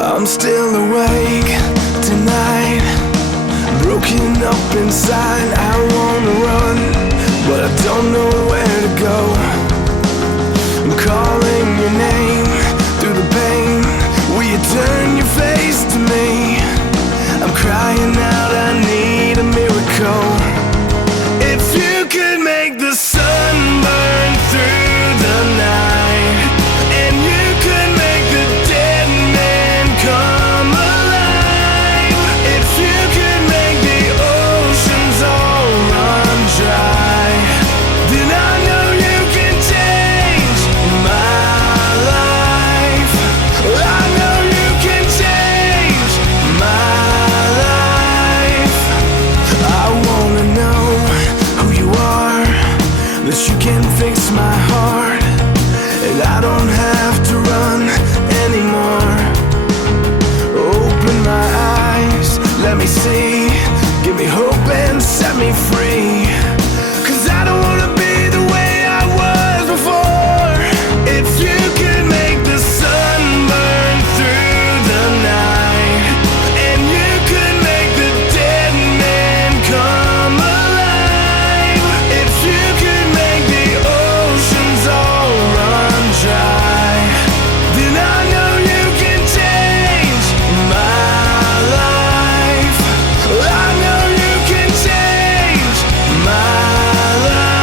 I'm still awake tonight, broken up inside. I wanna run, but I don't know where to go. I'm calling your name through the pain. Will you turn your face to me? I'm crying out, I need a miracle. If you could make the sun burn through the night, and you could make the dead man come alive, if you could make the oceans all run dry, then I know you can change my life. I know you can change my life. I wanna know who you are, that you can fix my heart, and I don't have to run anymore. Open my eyes, let me see, give me hope and set me free. 'Cause I don't wanna be the way I was before. If you could make the sun burn through the night, and you could make the dead man come alive, if you could make the oceans all run dry, then I know you can change my life. I know you can change my life.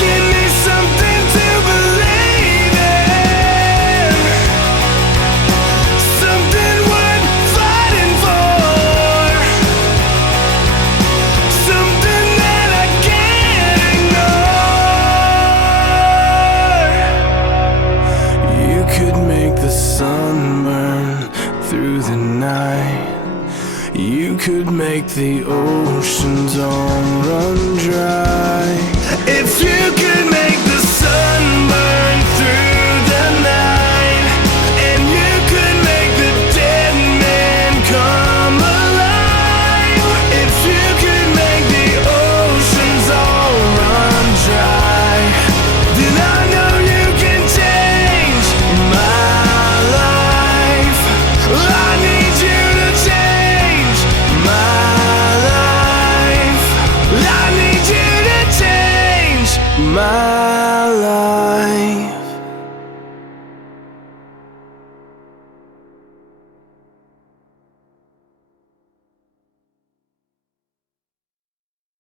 Give me something to believe in, something worth fighting for, something that I can't ignore. You could make the sun burn through the night, you could make the oceans all run dry. If you could make the sun burn through the night, and you could make the dead man come alive, if you could make the oceans all run dry, then I know you can change my life. I need you to change my life. I need you to change my